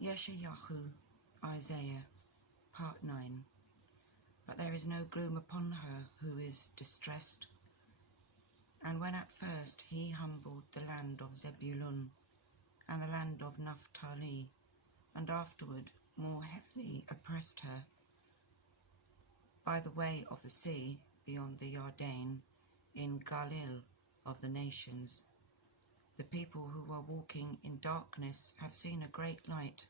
Yeshayahu, Isaiah, Part 9. But there is no gloom upon her who is distressed. And when at first he humbled the land of Zebulun and the land of Naphtali, and afterward more heavily oppressed her by the way of the sea beyond the Yarden, in Galil of the nations, the people who were walking in darkness have seen a great light.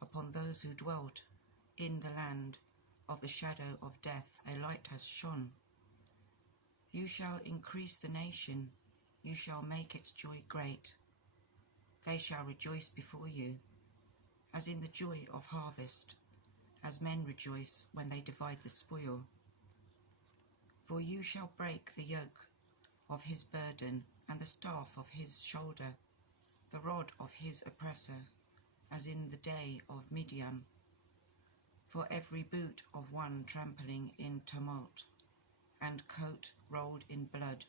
Upon those who dwelt in the land of the shadow of death, a light has shone. You shall increase the nation, you shall make its joy great. They shall rejoice before you, as in the joy of harvest, as men rejoice when they divide the spoil. For you shall break the yoke of his burden and the staff of his shoulder, the rod of his oppressor, as in the day of Midian. For every boot of one trampling in tumult, and coat rolled in blood,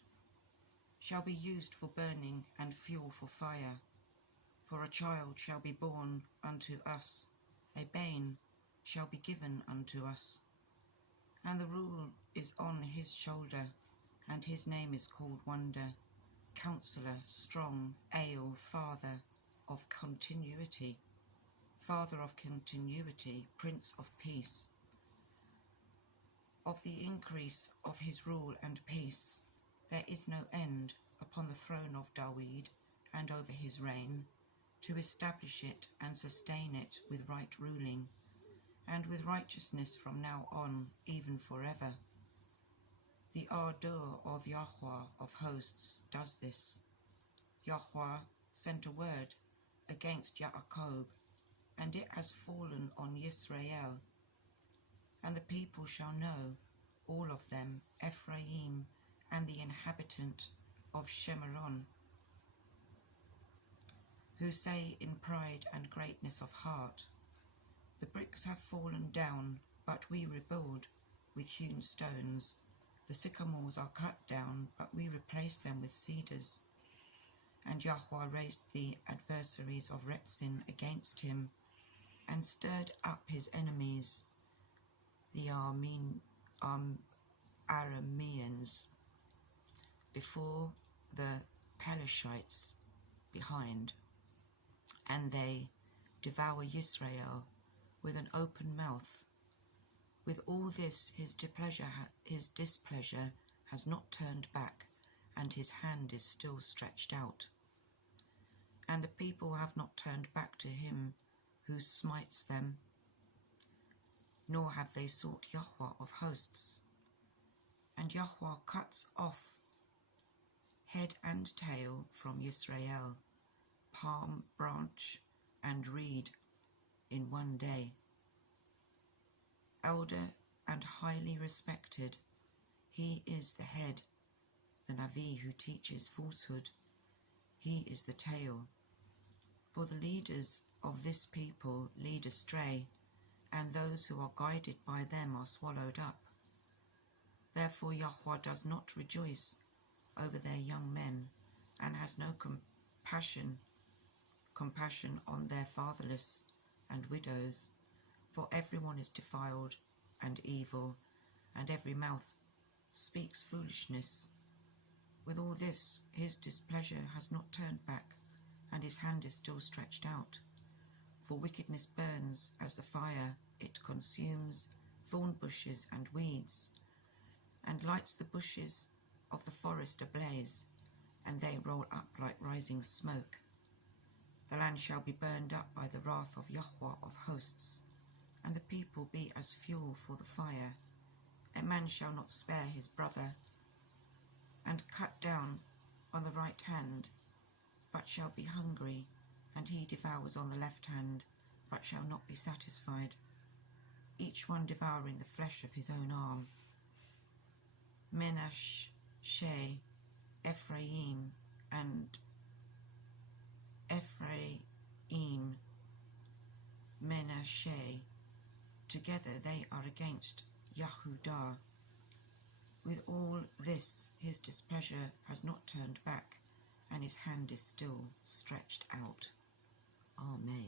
shall be used for burning and fuel for fire. For a child shall be born unto us, a bane shall be given unto us, and the rule is on his shoulder, and his name is called Wonder, Counselor, Strong, Father of Continuity, Prince of Peace. Of the increase of his rule and peace there is no end upon the throne of David and over his reign, to establish it and sustain it with right ruling, and with righteousness from now on, even forever. The ardor of Yahweh of hosts does this. Yahweh sent a word against Yaakov, and it has fallen on Israel. And the people shall know, all of them, Ephraim and the inhabitant of Shemaron, who say in pride and greatness of heart, the bricks have fallen down, but we rebuild with hewn stones. The sycamores are cut down, but we replace them with cedars. And Yahweh raised the adversaries of Retzin against him, and stirred up his enemies, the Arameans, before the Pelishites behind, and they devour Israel with an open mouth. With all this his displeasure has not turned back, and his hand is still stretched out. And the people have not turned back to him who smites them, nor have they sought Yahweh of hosts. And Yahweh cuts off head and tail from Israel, palm branch and reed in one day. Elder and highly respected, he is the head, the Navi who teaches falsehood, he is the tail. For the leaders of this people lead astray, and those who are guided by them are swallowed up. Therefore Yahweh does not rejoice over their young men, and has no compassion on their fatherless and widows. For everyone is defiled and evil, and every mouth speaks foolishness. With all this his displeasure has not turned back, and his hand is still stretched out. For wickedness burns as the fire, it consumes thorn bushes and weeds, and lights the bushes of the forest ablaze, and they roll up like rising smoke. The land shall be burned up by the wrath of Yahweh of hosts, and the people be as fuel for the fire. A man shall not spare his brother, and cut down on the right hand, but shall be hungry, and he devours on the left hand, but shall not be satisfied, each one devouring the flesh of his own arm. Menashe, Ephraim, Menashe, together they are against Yehudah. With all this his displeasure has not turned back, and his hand is still stretched out. Amen.